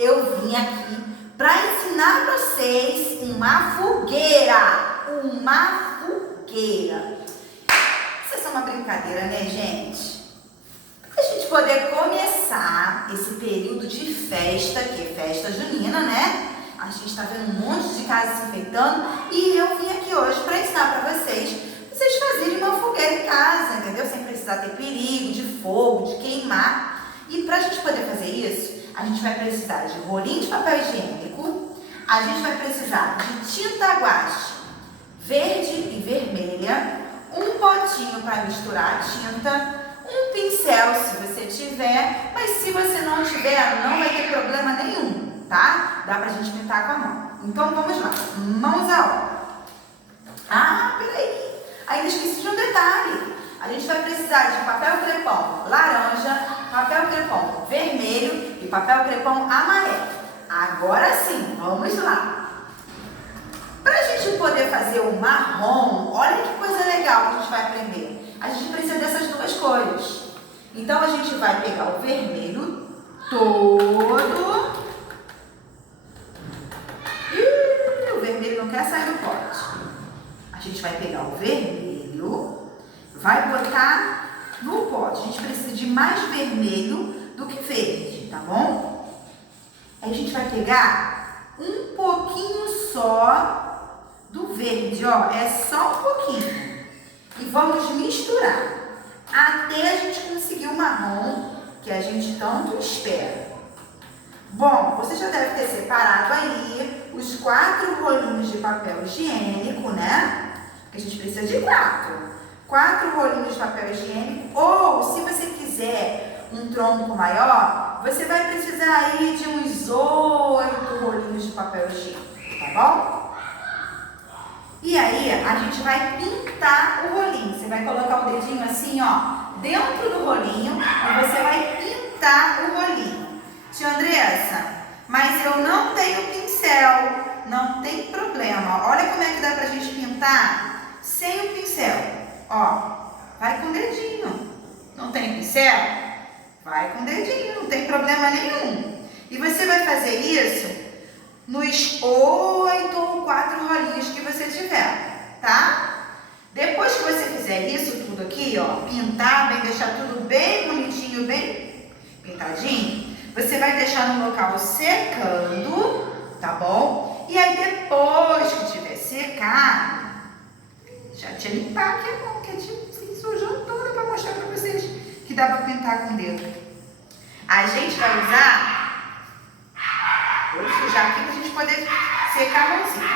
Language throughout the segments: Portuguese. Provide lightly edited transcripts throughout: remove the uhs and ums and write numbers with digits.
eu vim aqui para ensinar vocês uma fogueira. Uma fogueira. Isso é uma brincadeira, né, gente? Para a gente poder começar esse período de festa, que é festa junina, né? A gente está vendo um monte de casa se enfeitando e eu vim aqui hoje para ensinar para vocês fazerem uma fogueira em casa, entendeu? Sem precisar ter perigo de fogo, de queimar. E para a gente poder fazer isso, a gente vai precisar de rolinho de papel higiênico, a gente vai precisar de tinta guache verde e vermelha, um potinho para misturar a tinta, um pincel se você tiver, mas se você não tiver, não vai ter problema nenhum, tá? Dá pra gente pintar com a mão. Então vamos lá, mãos à obra. Ah, peraí, ainda esqueci de um detalhe. A gente vai precisar de papel crepom laranja, papel crepom vermelho e papel crepom amarelo. Agora sim, vamos lá. Para a gente poder fazer o marrom, olha que coisa legal que a gente vai aprender. A gente precisa dessas duas cores. Então a gente vai pegar o vermelho todo. O vermelho não quer sair do pote. A gente vai pegar o vermelho, vai botar no pote. A gente precisa de mais vermelho do que verde, tá bom? Aí a gente vai pegar um pouquinho só do verde, ó, é só um pouquinho. E vamos misturar até a gente conseguir o marrom que a gente tanto espera. Bom, você já deve ter separado aí os 4 rolinhos de papel higiênico, né? Porque a gente precisa de 4 rolinhos de papel higiênico, ou se você quiser um tronco maior, você vai precisar aí de uns 8 rolinhos de papel higiênico, tá bom? E aí, a gente vai pintar o rolinho. Você vai colocar o dedinho assim, ó, dentro do rolinho e você vai pintar o rolinho. Tia Andressa, mas eu não tenho pincel. Não tem problema. Olha como é que dá pra gente pintar sem o pincel. Ó, vai com o dedinho. Não tem pincel? Vai com o dedinho, não tem problema nenhum. E você vai fazer isso nos 8 ou 4 rolinhos que você tiver, tá? Depois que você fizer isso tudo aqui, ó, pintar bem, deixar tudo bem bonitinho, bem pintadinho, você vai deixar no local secando, tá bom? E aí depois que tiver secado, já te limpar aqui a mão, que a gente se sujou toda para mostrar para vocês que dá para pintar com o dedo. A gente vai usar... Vou sujar aqui para a gente poder secar a mãozinha.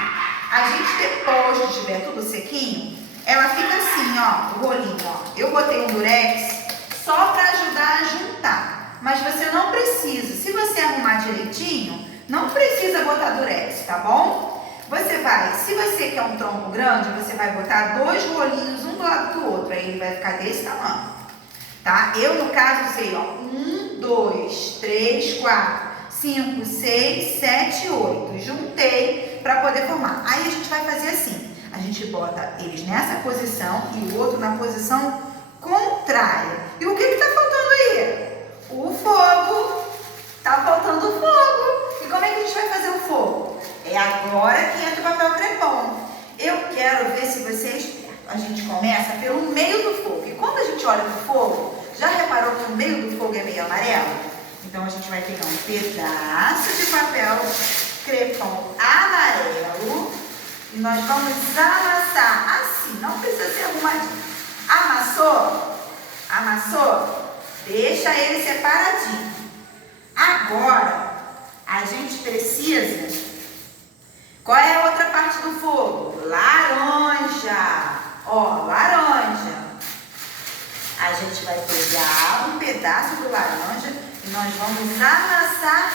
A gente, depois que tiver tudo sequinho, ela fica assim, ó, o rolinho, ó. Eu botei um durex só para ajudar a juntar. Mas você não precisa. Se você arrumar direitinho, não precisa botar durex, tá bom? Você vai, se você quer um tronco grande, você vai botar 2 rolinhos um do lado do outro. Aí ele vai ficar desse tamanho, tá? Eu, no caso, usei, ó, 1, 2, 3, 4... 5, 6, 7, 8. Juntei para poder formar. Aí a gente vai fazer assim. A gente bota eles nessa posição e o outro na posição contrária. E o que está faltando aí? O fogo. Está faltando o fogo. E como é que a gente vai fazer o fogo? É agora que entra o papel crepom. Eu quero ver se vocês... A gente começa pelo meio do fogo. E quando a gente olha para o fogo, já reparou que o meio do fogo é meio amarelo? Então, a gente vai pegar um pedaço de papel crepom amarelo e nós vamos amassar assim, não precisa ser arrumadinho. Amassou? Amassou? Deixa ele separadinho. Agora, a gente precisa... Qual é a outra parte do fogo? Laranja. Ó, laranja. A gente vai pegar um pedaço do laranja e nós vamos amassar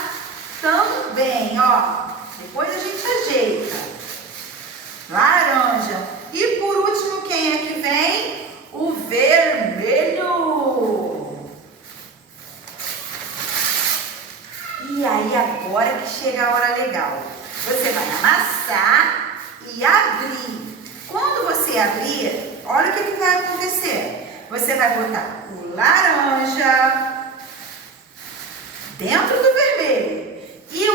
também, ó. Depois a gente ajeita. Laranja. E por último, quem é que vem? O vermelho. E aí, agora que chega a hora legal. Você vai amassar e abrir. Quando você abrir, olha o que vai acontecer. Você vai botar o laranja dentro do vermelho e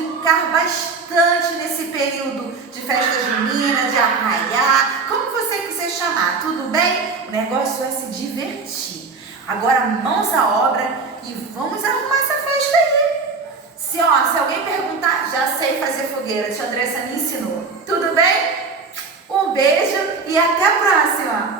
brincar bastante nesse período de festa junina, de arraiar, como você quiser chamar, tudo bem? O negócio é se divertir. Agora, mãos à obra e vamos arrumar essa festa aí. Se alguém perguntar, já sei fazer fogueira, tia Andressa me ensinou. Tudo bem? Um beijo e até a próxima!